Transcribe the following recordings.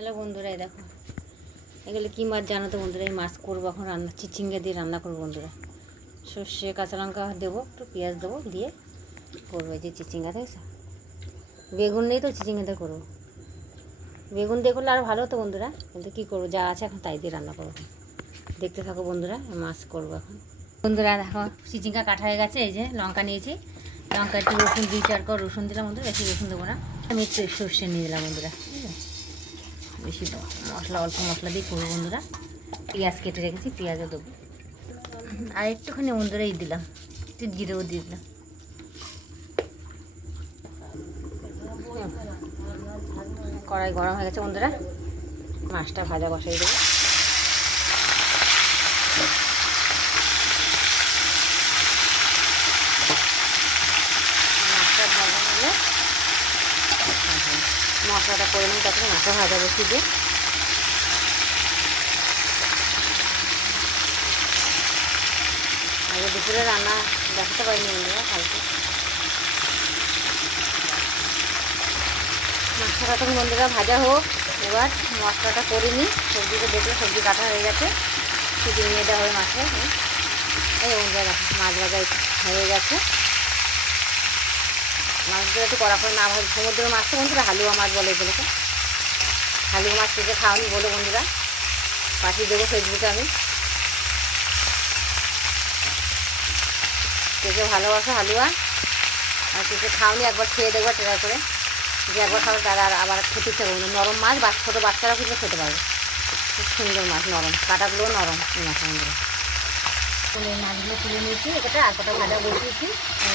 Hello বন্ধুরা, এই দেখো এগুলো কী মাছ জানো তো বন্ধুরা? এই মাছ করবো এখন, রান্না চিচিঙ্গা দিয়ে রান্না করবো বন্ধুরা। সর্ষে কাঁচা লঙ্কা দেবো, একটু পেঁয়াজ দেবো, দিয়ে করবো এই যে চিচিঙ্গা। দেখেছো, বেগুন নেই তো চিচিঙ্গাতে করবো। বেগুন দিয়ে করলে আরও ভালো হতো বন্ধুরা, কিন্তু কী করবো, যা আছে এখন তাই দিয়ে রান্না করবো। দেখতে থাকো বন্ধুরা, মাছ করবো এখন। বন্ধুরা দেখো, চিচিঙ্গা কাটা হয়ে গেছে। এই যে লঙ্কা নিয়েছি, লঙ্কা একটু রসুন 2-4 কোয়া রসুন দিলাম বন্ধুরা, বেশি রসুন দেবো না। আমি একটু সর্ষে নিয়ে দিলাম বন্ধুরা, ঠিক আছে? বেশি মশলা, অল্প মশলা দিয়ে করবো বন্ধুরা। পেঁয়াজ কেটে রেখেছি, পেঁয়াজও দেবো, আর একটুখানি বন্ধুরাই দিলাম, একটু জিরেও দিয়ে দিলাম। কড়াই গরম হয়ে গেছে বন্ধুরা, মাছটা ভাজা বসাই দেবো। মাছটা ভাজা হলে মশলাটা করে নিই, তারপরে মাছটা ভাজা বসিয়ে দিয়ে আগে দুপুরে রান্না দেখাতে পারিনি বন্ধুরা, কালকে মাছটা তখন বন্ধুরা ভাজা হোক। এবার মশলাটা করে নিই। সবজিটা দেখলে সবজি কাটা হয়ে গেছে, শুধু নিয়ে দেওয়া হবে মাছে। এই বন্ধুরা দেখো, মাছ ভাজা হয়ে গেছে। মাছগুলো একটু কড়া করে না ভাজি, সমুদ্রের মাছ তো বন্ধুরা হালুয়া মাছ বলে এগুলোকে। হালুয়া মাছ থেকে খাওয়ানি বলে বন্ধুরা, পাঠিয়ে দেবো ফেসবুকে আমি। কেকে ভালোবাসো হালুয়া, আর কেকে খাওয়ানি একবার খেয়ে দেখবো ট্রাই করে, যে একবার খাবে তারা আবার খেতে ইচ্ছে করবে। নরম মাছ, ছোটো বাচ্চারাও কিন্তু খেতে পারবে। খুব সুন্দর মাছ, নরম, কাঁটাগুলোও নরম এই মাছ বন্ধুরা। তুলে মাছগুলো তুলে নিয়েছি, এটা আর কটা ভাজা বসিয়েছি।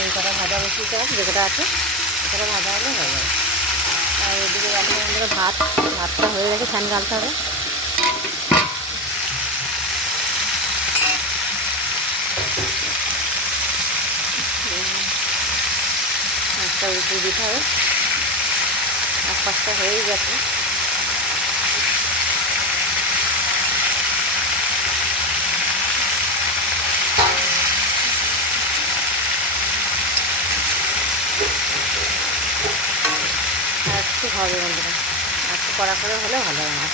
এই কটা ভাজা বসিয়েছি, যে কটা আছে এটা ভাজা হলে হয়ে যাবে। আর এদিকে এখন বন্ধুরা ভাতটা হয়ে গেছে, ফ্যান গালতে হবে। মাছটা উঠিয়ে দিতে হবে, আর পাঁচটা হয়েই গেছে। আর একটু হবে বন্ধুরা, আর একটু কড়া করে হলে ভালো হবে। মাছ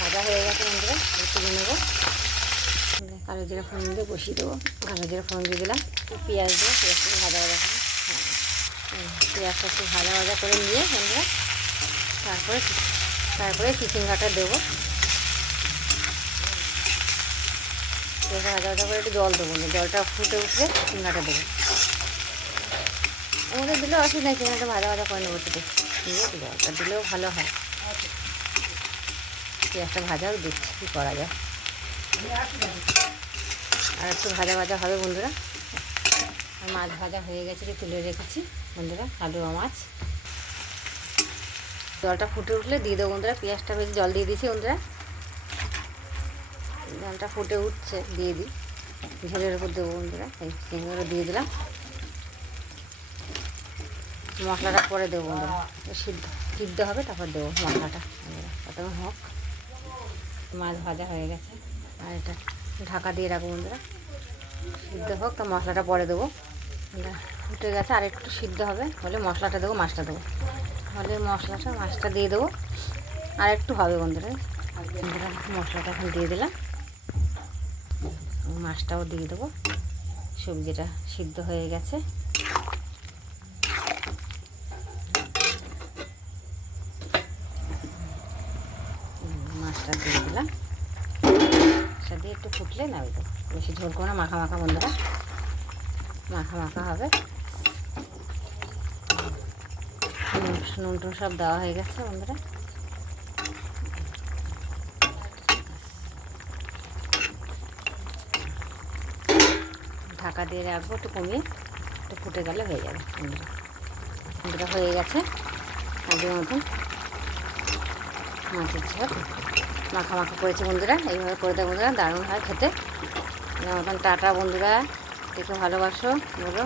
ভাজা হয়ে গেছে বন্ধুরা, তুলে নেবো। কালো জিরা ফোড়ন দিয়ে বসিয়ে দেবো। কালো জিরা ফোড়ন দিয়ে দিলাম, পেঁয়াজ দিয়ে পেঁয়াজটাকে ভাজা ভাজা করে, পেঁয়াজটা একটু ভাজা ভাজা করে নিয়ে বন্ধুরা তারপরে চিচিঙ্গাটা দেবো। পেঁয়াজটা ভাজা ভাজা করে একটু জল দেবো, জলটা ফুটে উঠলে চিচিঙ্গাটা দেবো। আমাদের দিলেও অসুবিধা নেই, চিচিঙ্গাটা ভাজা ভাজা করে নেবো, একটু দিয়ে জলটা দিলেও ভালো হয়। পেঁয়াজটা ভাজাও দিচ্ছি, কী করা যায়। আর একটু ভাজা ভাজা হবে বন্ধুরা। আর মাছ ভাজা হয়ে গেছে, তুলে রেখেছি বন্ধুরা, হালুয়া মাছ। জলটা ফুটে উঠলে দিয়ে দেবো বন্ধুরা, পেঁয়াজটা ভেজে জল দিয়ে দিয়েছি বন্ধুরা। জলটা ফুটে উঠছে, দিয়ে দিই, ঝোলের উপর দেবো বন্ধুরা। এই চিংড়িগুলো দিয়ে দিলাম, মশলাটা পরে দেবো বন্ধুরা। সিদ্ধ হবে, তারপর দেবো মশলাটা বন্ধুরা, ততক্ষণ হোক। মাছ ভাজা হয়ে গেছে, আর এটা ঢাকা দিয়ে রাখবো বন্ধুরা, সিদ্ধ হোক, তো মশলাটা পরে দেবো। ফুটে গেছে, আর একটু সিদ্ধ হবে, হলে মশলাটা দেবো, মাছটা দেবো, হলে মাছটা দিয়ে দেবো। আর একটু হবে বন্ধুরা। মশলাটা এখন দিয়ে দিলাম, মাছটাও দিয়ে দেবো। সবজিটা সিদ্ধ হয়ে গেছে, মাছটা দিয়ে দিলাম। সেটা দিয়ে একটু ফুটলে নামিয়ে দেবো, বেশি ঝোল করবো না, মাখা মাখা বন্ধুরা, মাখা মাখা হবে। নুন টুন সব দেওয়া হয়ে গেছে বন্ধুরা। ঢাকা দিয়ে রাখবো, একটু কমিয়ে, একটু ফুটে গেলে হয়ে যাবে বন্ধুরা। বন্ধুরা হয়ে গেছে আগের মতন মাছের ঝোল, মাখা মাখা করেছে বন্ধুরা। এইভাবে করে দেবো বন্ধুরা, দারুণ হয় খেতে। আমার মতন টাটা বন্ধুরা, দেখে ভালোবাসো বলো।